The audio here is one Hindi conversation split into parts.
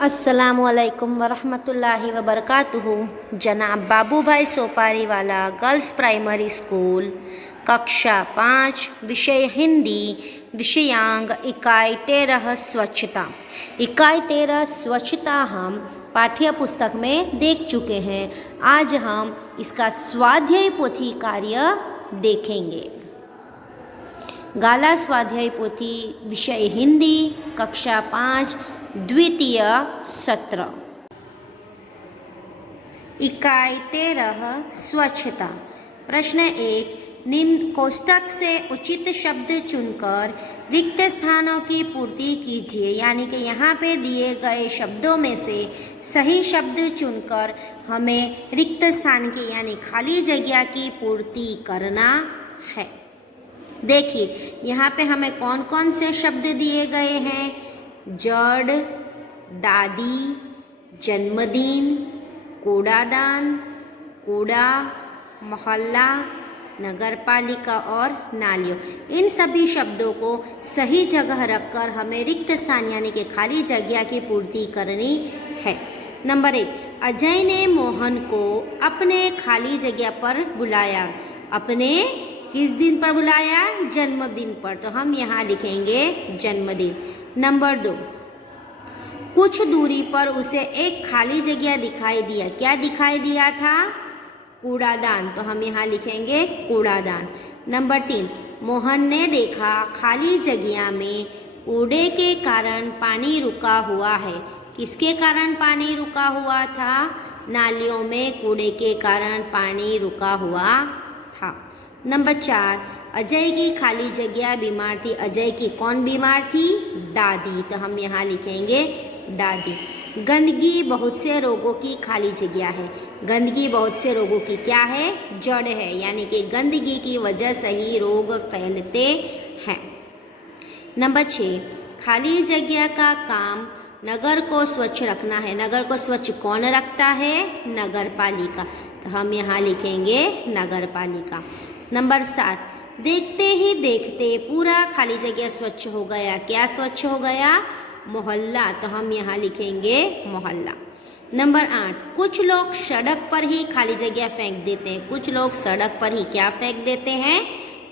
अस्सलामुअलैकुम वरहमतुल्लाहि वबरकातुहू। जनाब बाबू भाई सोपारी वाला गर्ल्स प्राइमरी स्कूल, कक्षा 5, विषय हिंदी, विषयांक इकाई 13 स्वच्छता। इकाई 13 स्वच्छता हम पाठ्य पुस्तक में देख चुके हैं। आज हम इसका स्वाध्याय पोथी कार्य देखेंगे। गाला स्वाध्याय पोथी, विषय हिंदी, कक्षा 5, द्वितीय सत्र, इकाई 13 स्वच्छता। प्रश्न 1, निम्न कोष्टक से उचित शब्द चुनकर रिक्त स्थानों की पूर्ति कीजिए। यानी कि यहाँ पे दिए गए शब्दों में से सही शब्द चुनकर हमें रिक्त स्थान की यानी खाली जगह की पूर्ति करना है। देखिए यहाँ पे हमें कौन कौन से शब्द दिए गए हैं। जड़, दादी, जन्मदिन, कूड़ादान, कूड़ा, मोहल्ला, नगरपालिका और नालियों। इन सभी शब्दों को सही जगह रखकर हमें रिक्त स्थान यानी कि खाली जगह की पूर्ति करनी है। नंबर 1, अजय ने मोहन को अपने खाली जगह पर बुलाया। अपने किस दिन पर बुलाया? जन्मदिन पर। तो हम यहाँ लिखेंगे जन्मदिन। नंबर 2, कुछ दूरी पर उसे एक खाली जगह दिखाई दिया। क्या दिखाई दिया था? कूड़ादान। तो हम यहाँ लिखेंगे कूड़ादान। नंबर 3, मोहन ने देखा खाली जगह में कूड़े के कारण पानी रुका हुआ है। किसके कारण पानी रुका हुआ था? नालियों में कूड़े के कारण पानी रुका हुआ था। नंबर 4, अजय की खाली जगह बीमार थी। अजय की कौन बीमार थी? दादी। तो हम यहाँ लिखेंगे दादी। गंदगी बहुत से रोगों की खाली जगह है। गंदगी बहुत से रोगों की क्या है? जड़ है। यानी कि गंदगी की वजह से ही रोग फैलते हैं। नंबर 6, खाली जगह का काम नगर को स्वच्छ रखना है। नगर को स्वच्छ कौन रखता है? नगर पालिका। तो हम यहाँ लिखेंगे नगर पालिका। नंबर 7, देखते ही देखते पूरा खाली जगह स्वच्छ हो गया। क्या स्वच्छ हो गया? मोहल्ला। तो हम यहाँ लिखेंगे मोहल्ला। नंबर 8, कुछ लोग सड़क पर ही खाली जगह फेंक देते हैं। कुछ लोग सड़क पर ही क्या फेंक देते हैं?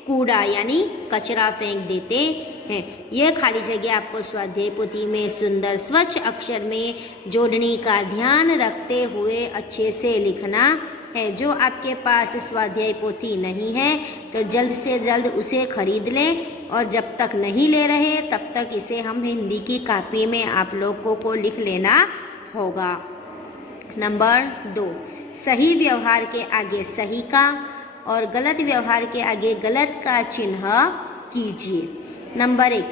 कूड़ा यानी कचरा फेंक देते हैं। यह खाली जगह आपको स्वाध्याय पोथी में सुंदर स्वच्छ अक्षर में जोड़ने का ध्यान रखते हुए अच्छे से लिखना है। जो आपके पास स्वाध्याय पोथी नहीं है तो जल्द से जल्द उसे खरीद लें, और जब तक नहीं ले रहे तब तक इसे हम हिंदी की कॉपी में आप लोगों को लिख लेना होगा। नंबर 2, सही व्यवहार के आगे सही का और गलत व्यवहार के आगे गलत का चिन्ह कीजिए। नंबर 1,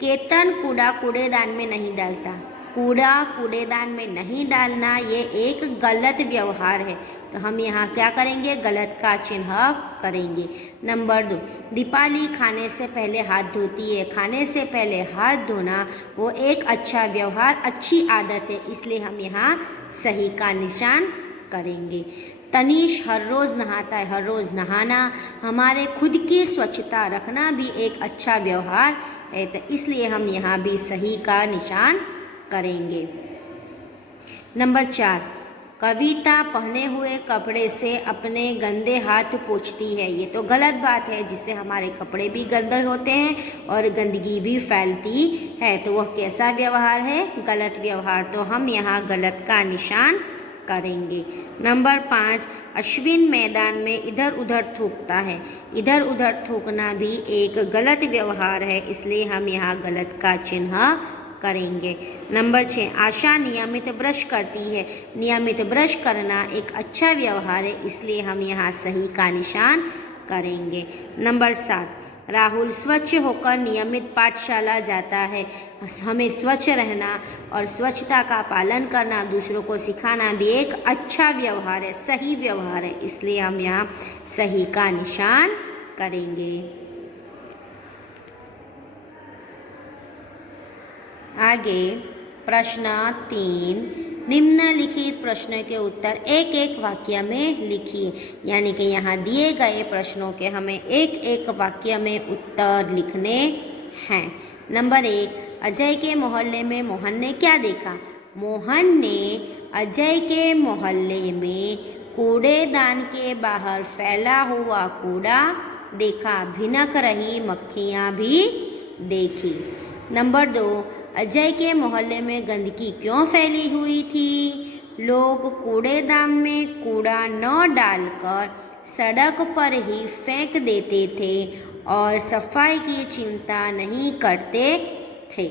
केतन कूड़ा कूड़ेदान में नहीं डालता। कूड़ा कूड़ेदान में नहीं डालना ये एक गलत व्यवहार है। तो हम यहाँ क्या करेंगे? गलत का चिन्ह करेंगे। नंबर 2, दीपाली खाने से पहले हाथ धोती है। खाने से पहले हाथ धोना वो एक अच्छा व्यवहार, अच्छी आदत है, इसलिए हम यहाँ सही का निशान करेंगे। तनीश हर रोज़ नहाता है। हर रोज़ नहाना हमारे खुद की स्वच्छता रखना भी एक अच्छा व्यवहार है, तो इसलिए हम यहाँ भी सही का निशान करेंगे। नंबर 4, कविता पहने हुए कपड़े से अपने गंदे हाथ पोंछती है। ये तो गलत बात है, जिससे हमारे कपड़े भी गंदे होते हैं और गंदगी भी फैलती है। तो वह कैसा व्यवहार है? गलत व्यवहार। तो हम यहाँ गलत का निशान करेंगे। नंबर 5, अश्विन मैदान में इधर उधर थूकता है। इधर उधर थूकना भी एक गलत व्यवहार है, इसलिए हम यहाँ गलत का चिन्ह करेंगे। नंबर 6, आशा नियमित ब्रश करती है। नियमित ब्रश करना एक अच्छा व्यवहार है, इसलिए हम यहाँ सही का निशान करेंगे। नंबर 7, राहुल स्वच्छ होकर नियमित पाठशाला जाता है। हमें स्वच्छ रहना और स्वच्छता का पालन करना, दूसरों को सिखाना भी एक अच्छा व्यवहार है, सही व्यवहार है, इसलिए हम यहाँ सही का निशान करेंगे। आगे प्रश्न 3, निम्नलिखित प्रश्नों के उत्तर एक एक वाक्य में लिखिए। यानी कि यहाँ दिए गए प्रश्नों के हमें एक एक वाक्य में उत्तर लिखने हैं। नंबर 1, अजय के मोहल्ले में मोहन ने क्या देखा? मोहन ने अजय के मोहल्ले में कूड़ेदान के बाहर फैला हुआ कूड़ा देखा, भिनक रही मक्खियाँ भी देखी। नंबर 2, अजय के मोहल्ले में गंदगी क्यों फैली हुई थी? लोग कूड़ेदान में कूड़ा न डालकर सड़क पर ही फेंक देते थे और सफाई की चिंता नहीं करते थे।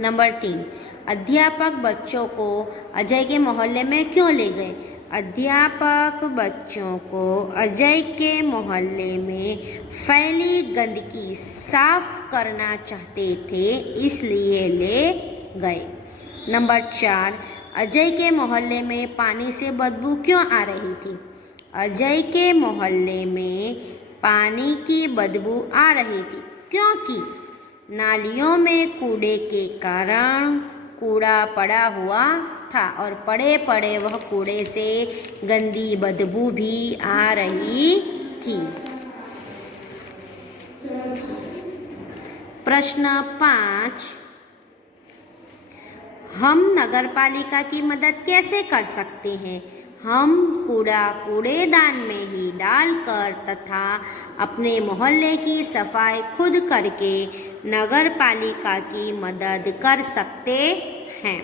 नंबर 3, अध्यापक बच्चों को अजय के मोहल्ले में क्यों ले गए? अध्यापक बच्चों को अजय के मोहल्ले में फैली गंदगी साफ करना चाहते थे, इसलिए ले गए। नंबर 4, अजय के मोहल्ले में पानी से बदबू क्यों आ रही थी? अजय के मोहल्ले में पानी की बदबू आ रही थी क्योंकि नालियों में कूड़े के कारण कूड़ा पड़ा हुआ था और पड़े पड़े वह कूड़े से गंदी बदबू भी आ रही थी। प्रश्न 5, हम नगरपालिका की मदद कैसे कर सकते हैं? हम कूड़ा कूड़ेदान में ही डालकर तथा अपने मोहल्ले की सफाई खुद करके नगरपालिका की मदद कर सकते हैं।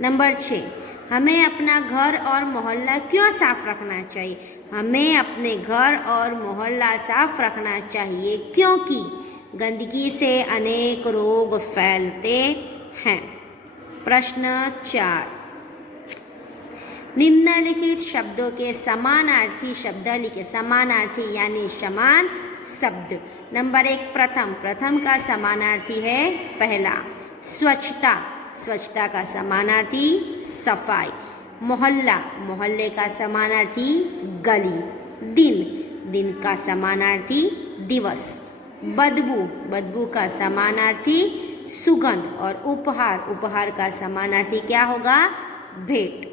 नंबर 6, हमें अपना घर और मोहल्ला क्यों साफ रखना चाहिए? हमें अपने घर और मोहल्ला साफ रखना चाहिए क्योंकि गंदगी से अनेक रोग फैलते हैं। प्रश्न 4, निम्नलिखित शब्दों के समानार्थी शब्द लिखे। समानार्थी यानी समान शब्द। नंबर 1, प्रथम। प्रथम का समानार्थी है पहला। स्वच्छता, स्वच्छता का समानार्थी सफाई। मोहल्ला, मोहल्ले का समानार्थी गली। दिन, दिन का समानार्थी दिवस। बदबू, बदबू का समानार्थी सुगंध। और उपहार, उपहार का समानार्थी क्या होगा? भेंट।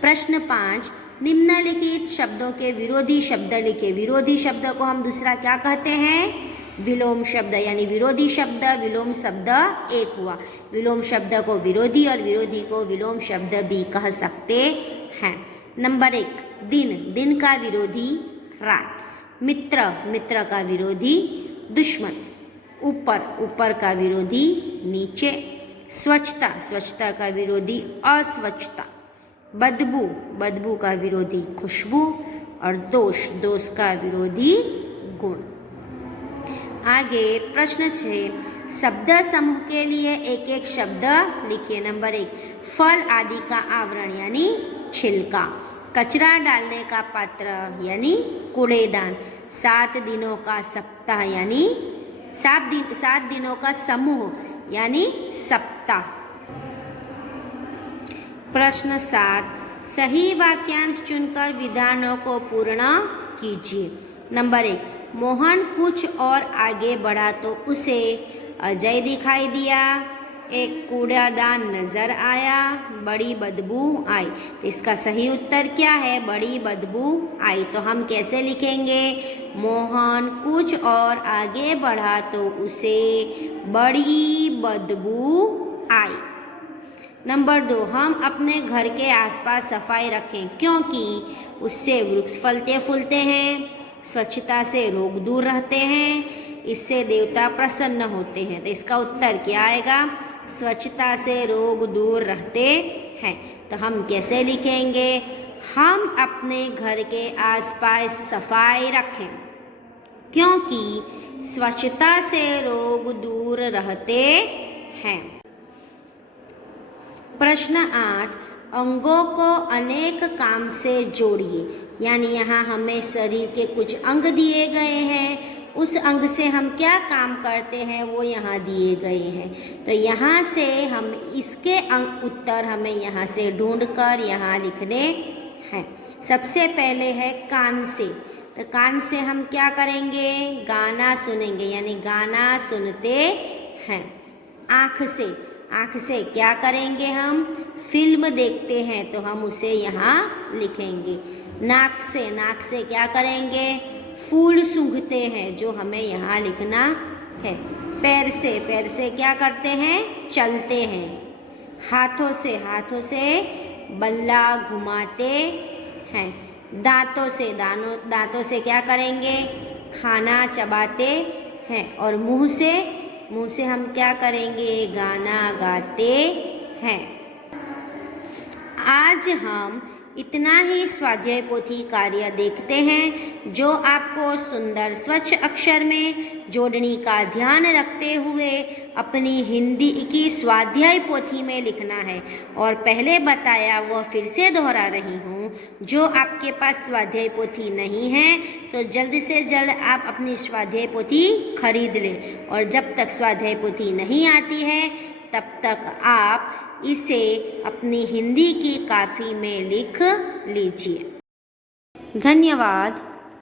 प्रश्न 5, निम्नलिखित शब्दों के विरोधी शब्द लिखे। विरोधी शब्द को हम दूसरा क्या कहते हैं? विलोम शब्द, यानी विरोधी शब्द विलोम शब्द एक हुआ। विलोम शब्द को विरोधी और विरोधी को विलोम शब्द भी कह सकते हैं। नंबर 1, दिन, दिन का विरोधी रात। मित्र, मित्र का विरोधी दुश्मन। ऊपर, ऊपर का विरोधी नीचे। स्वच्छता, स्वच्छता का विरोधी अस्वच्छता। बदबू, बदबू का विरोधी खुशबू। और दोष, दोष का विरोधी गुण। आगे प्रश्न 6, शब्द समूह के लिए एक एक शब्द लिखिए। नंबर 1, फल आदि का आवरण यानी छिलका। कचरा डालने का पात्र यानी कूड़ेदान। 7 दिनों का सप्ताह यानी 7 दिनों का समूह यानी सप्ताह। प्रश्न 7, सही वाक्यांश चुनकर विधानों को पूर्ण कीजिए। नंबर 1, मोहन कुछ और आगे बढ़ा तो उसे अजय दिखाई दिया। एक कूड़ादान नजर आया, बड़ी बदबू आई। तो इसका सही उत्तर क्या है? बड़ी बदबू आई। तो हम कैसे लिखेंगे? मोहन कुछ और आगे बढ़ा तो उसे बड़ी बदबू आई। नंबर 2, हम अपने घर के आसपास सफाई रखें क्योंकि उससे वृक्ष फलते फूलते हैं। स्वच्छता से रोग दूर रहते हैं। इससे देवता प्रसन्न होते हैं। तो इसका उत्तर क्या आएगा? स्वच्छता से रोग दूर रहते हैं। तो हम कैसे लिखेंगे? हम अपने घर के आसपास सफाई रखें क्योंकि स्वच्छता से रोग दूर रहते हैं। प्रश्न 8, अंगों को अनेक काम से जोड़िए। यानी यहाँ हमें शरीर के कुछ अंग दिए गए हैं, उस अंग से हम क्या काम करते हैं वो यहाँ दिए गए हैं। तो यहाँ से हम इसके उत्तर हमें यहाँ से ढूंढकर यहाँ लिखने हैं। सबसे पहले है कान से। तो कान से हम क्या करेंगे? गाना सुनेंगे, यानी गाना सुनते हैं। आँख से, आँख से क्या करेंगे? हम फिल्म देखते हैं, तो हम उसे यहाँ लिखेंगे। नाक से, नाक से क्या करेंगे? फूल सूंघते हैं, जो हमें यहाँ लिखना है। पैर से, पैर से क्या करते हैं? चलते हैं। हाथों से बल्ला घुमाते हैं। दांतों से क्या करेंगे? खाना चबाते हैं। और मुंह से हम क्या करेंगे? गाना गाते हैं। आज हम इतना ही स्वाध्याय पोथी कार्य देखते हैं जो आपको सुंदर स्वच्छ अक्षर में जोड़नी का ध्यान रखते हुए अपनी हिंदी की स्वाध्याय पोथी में लिखना है। और पहले बताया वह फिर से दोहरा रही हूँ, जो आपके पास स्वाध्याय पोथी नहीं है तो जल्द से जल्द आप अपनी स्वाध्याय पोथी खरीद लें। और जब तक स्वाध्याय पोथी नहीं आती है तब तक आप इसे अपनी हिंदी की कॉपी में लिख लीजिए। धन्यवाद।